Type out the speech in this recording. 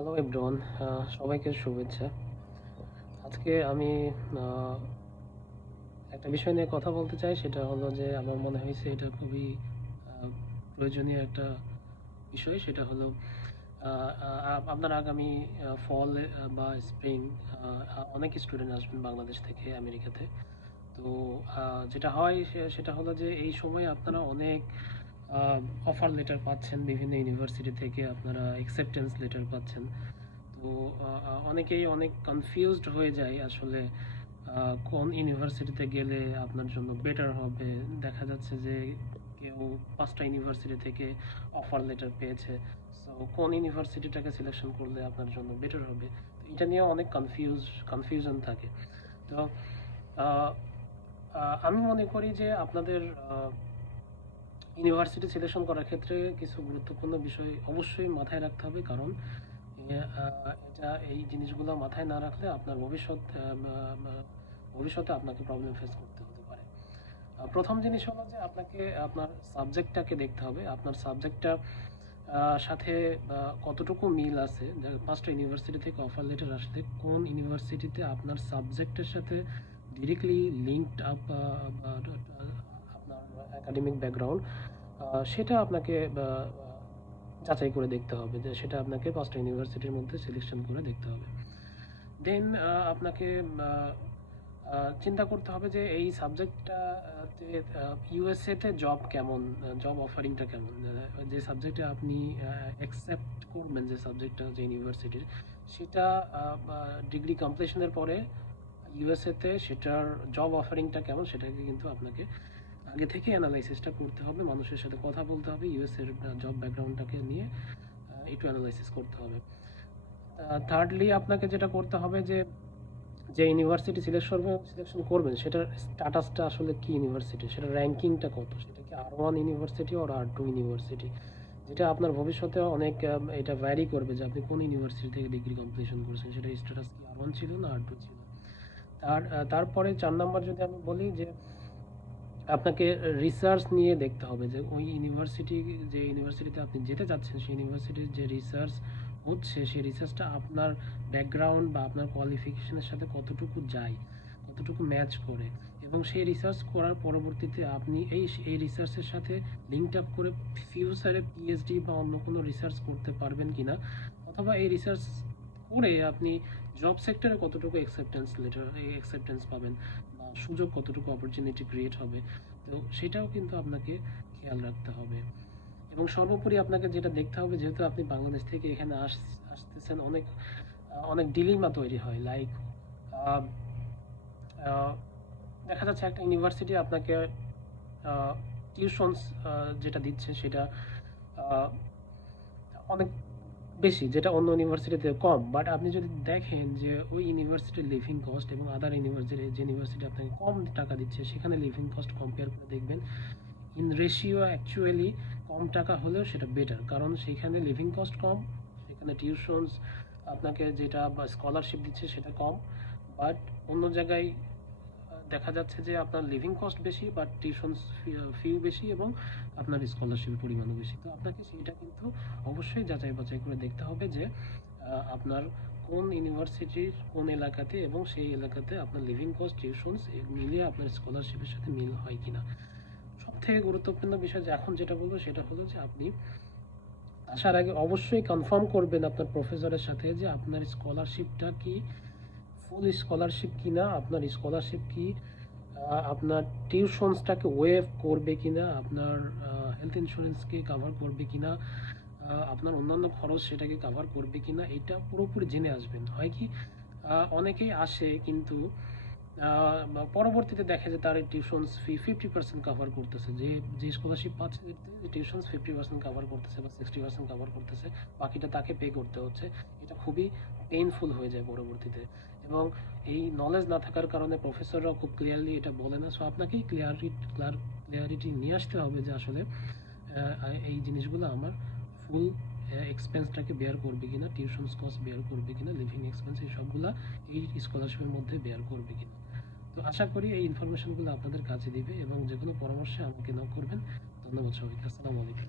Hello everyone, সবাইকে শুভেচ্ছা। আজকে আমি আহ, একটা বিষয় নিয়ে কথা বলতে চাই। সেটা হলো যে আমার মনে হয়েছে এটা খুবই প্রয়োজনীয় একটা বিষয়। সেটা হলো আপনার আগামী ফল বা স্প্রিং অনেক স্টুডেন্ট আসবেন বাংলাদেশ থেকে আমেরিকাতে। তো যেটা হয় সেটা হলো যে এই সময় আপনারা অনেক অফার লেটার পাচ্ছেন বিভিন্ন ইউনিভার্সিটি থেকে, আপনারা অ্যাকসেপ্টেন্স লেটার পাচ্ছেন। তো অনেকেই অনেক কনফিউজড হয়ে যায় আসলে কোন ইউনিভার্সিটিতে গেলে আপনার জন্য বেটার হবে। দেখা যাচ্ছে যে কেউ 5টা ইউনিভার্সিটি থেকে অফার লেটার পেয়েছে, সো কোন ইউনিভার্সিটিটাকে সিলেকশন করলে আপনার জন্য বেটার হবে, তো এটা নিয়ে অনেক কনফিউশন থাকে। তো আহ, আমি মনে করি যে আপনাদের ইউনিভার্সিটি সিলেকশন করার ক্ষেত্রে কিছু গুরুত্বপূর্ণ বিষয় অবশ্যই মাথায় রাখতে হবে। কারণ এই জিনিসগুলো মাথায় না রাখলে আপনার ভবিষ্যতে আপনাকে প্রবলেম ফেস করতে হতে পারে। প্রথম জিনিস হলো যে আপনাকে আপনার সাবজেক্টটাকে দেখতে হবে। আপনার সাবজেক্টটা সাথে কতটুকু মিল আছে। 5টা ইউনিভার্সিটি থেকে অফার লেটার আসলে কোন ইউনিভার্সিটিতে আপনার সাবজেক্টের সাথে ডিরেক্টলি লিঙ্কড আপ আপনার একাডেমিক ব্যাকগ্রাউন্ড, সেটা আপনাকে যাচাই করে দেখতে হবে, যে সেটা আপনাকে 5টা ইউনিভার্সিটির মধ্যে সিলেকশন করে দেখতে হবে। দেন আপনাকে চিন্তা করতে হবে যে এই সাবজেক্টটা ইউএসএতে জব কেমন, জব অফারিংটা কেমন। যে সাবজেক্টে আপনি অ্যাকসেপ্ট করবেন, যে সাবজেক্টটা যে ইউনিভার্সিটির, সেটা ডিগ্রি কমপ্লিশনের পরে ইউএসএতে সেটার জব অফারিংটা কেমন সেটাকে কিন্তু আপনাকে আগে থেকে অ্যানালাইসিসটা করতে হবে। মানুষের সাথে কথা বলতে হবে, ইউএসএর জব ব্যাকগ্রাউন্ডটাকে নিয়ে একটু অ্যানালাইসিস করতে হবে। থার্ডলি আপনাকে যেটা করতে হবে যে যে ইউনিভার্সিটি সিলেকশন করবেন সেটার স্ট্যাটাসটা আসলে কি ইউনিভার্সিটি, সেটার র্যাঙ্কিংটা কত, সেটা কি R1 ইউনিভার্সিটি আর R2 ইউনিভার্সিটি, যেটা আপনার ভবিষ্যতে অনেক এটা ভ্যারি করবে যে আপনি কোন ইউনিভার্সিটি থেকে ডিগ্রি কমপ্লিশন করছেন, সেটা স্ট্যাটাস কি R1 ছিল না R2 ছিল। তারপরে 4 নাম্বার যদি আমি বলি যে আপনাকে রিসার্চ নিয়ে দেখতে হবে যে ওই ইউনিভার্সিটি, যে ইউনিভার্সিটিতে আপনি যেতে চাচ্ছেন সেই ইউনিভার্সিটির যে রিসার্চ হচ্ছে সেই রিসার্চটা আপনার ব্যাকগ্রাউন্ড বা আপনার কোয়ালিফিকেশনের সাথে কতটুকু যায়, কতটুকু ম্যাচ করে, এবং সেই রিসার্চ করার পরবর্তীতে আপনি এই রিসার্চের সাথে লিঙ্ক আপ করে ফিউচারে পিএইচডি বা অন্য কোনো রিসার্চ করতে পারবেন কিনা, অথবা এই রিসার্চ করে আপনি জব সেক্টরে কতটুকু অ্যাকসেপ্টেন্স পাবেন, বা সুযোগ কতটুকু অপরচুনিটি ক্রিয়েট হবে। তো সেটাও কিন্তু আপনাকে খেয়াল রাখতে হবে। এবং সর্বোপরি আপনাকে যেটা দেখতে হবে, যেহেতু আপনি বাংলাদেশ থেকে এখানে আসতেছেন, অনেক অনেক ডিলিমা তৈরি হয়। লাইক দেখা যাচ্ছে একটা ইউনিভার্সিটি আপনাকে টিউশনস যেটা দিচ্ছে সেটা আহ, অনেক বেশি, যেটা অন্য ইউনিভার্সিটিতে কম। বাট আপনি যদি দেখেন যে ওই ইউনিভার্সিটির লিভিং কস্ট এবং আদার ইউনিভার্সিটি, যে ইউনিভার্সিটি আপনাকে কম টাকা দিচ্ছে, সেখানে লিভিং কস্ট কম্পেয়ার করে দেখবেন ইন রেশিও অ্যাকচুয়ালি কম টাকা হলেও সেটা বেটার। কারণ সেখানে লিভিং কস্ট কম, সেখানে টিউশনস আপনাকে যেটা বা স্কলারশিপ দিচ্ছে সেটা কম। বাট অন্য জায়গায় দেখা যাচ্ছে যে আপনার লিভিং কস্ট বেশি, বাট টিউশন ফিও বেশি, এবং আপনার স্কলারশিপের পরিমাণও বেশি। তো আপনাকে সেইটা কিন্তু অবশ্যই যাচাই বাছাই করে দেখতে হবে যে আপনার কোন ইউনিভার্সিটির কোন এলাকাতে, এবং সেই এলাকাতে আপনার লিভিং কস্ট, টিউশনস মিলিয়ে আপনার স্কলারশিপের সাথে মিল হয় কিনা। সব থেকে গুরুত্বপূর্ণ বিষয় যে এখন যেটা বলবো সেটা হলো যে আপনি আসার আগে অবশ্যই কনফার্ম করবেন আপনার প্রফেসরের সাথে যে আপনার স্কলারশিপটা কি ফুল স্কলারশিপ কিনা, আপনার স্কলারশিপ কি আপনার টিউশনসটাকে ওয়েভ করবে কিনা, আপনার হেলথ ইন্স্যুরেন্সকে কাভার করবে কিনা, আপনার অন্যান্য খরচ সেটাকে কাভার করবে কিনা, এটা পুরোপুরি জেনে আসবেন। হয় কি অনেকেই আসে কিন্তু পরবর্তীতে দেখে যে তার টিউশনস ফি 50% কাভার করতেছে, যে যে স্কলারশিপ পাচ্ছে টিউশনস 50% কাভার করতেছে বা 60% কাভার করতেছে, বাকিটা তাকে পে করতে হচ্ছে। এটা খুবই পেইনফুল হয়ে যায় পরবর্তীতে। এবং এই নলেজ না থাকার কারণে প্রফেসররাও খুব ক্লিয়ারলি এটা বলে না। সো আপনাকেই ক্লিয়ারিটি নিয়ে আসতে হবে যে আসলে এই জিনিসগুলো আমার ফুল এক্সপেন্সটাকে বেয়ার করবে কিনা, টিউশনস কস্ট বেয়ার করবে কিনা, লিভিং এক্সপেন্স এই সবগুলা এই স্কলারশিপের মধ্যে বেয়ার করবে কিনা। তো আশা করি এই ইনফরমেশনগুলো আপনাদের কাজে দিবে, এবং যে কোনো পরামর্শে আমাকে নক করবেন। ধন্যবাদ সবাইকে। আসসালামু আলাইকুম।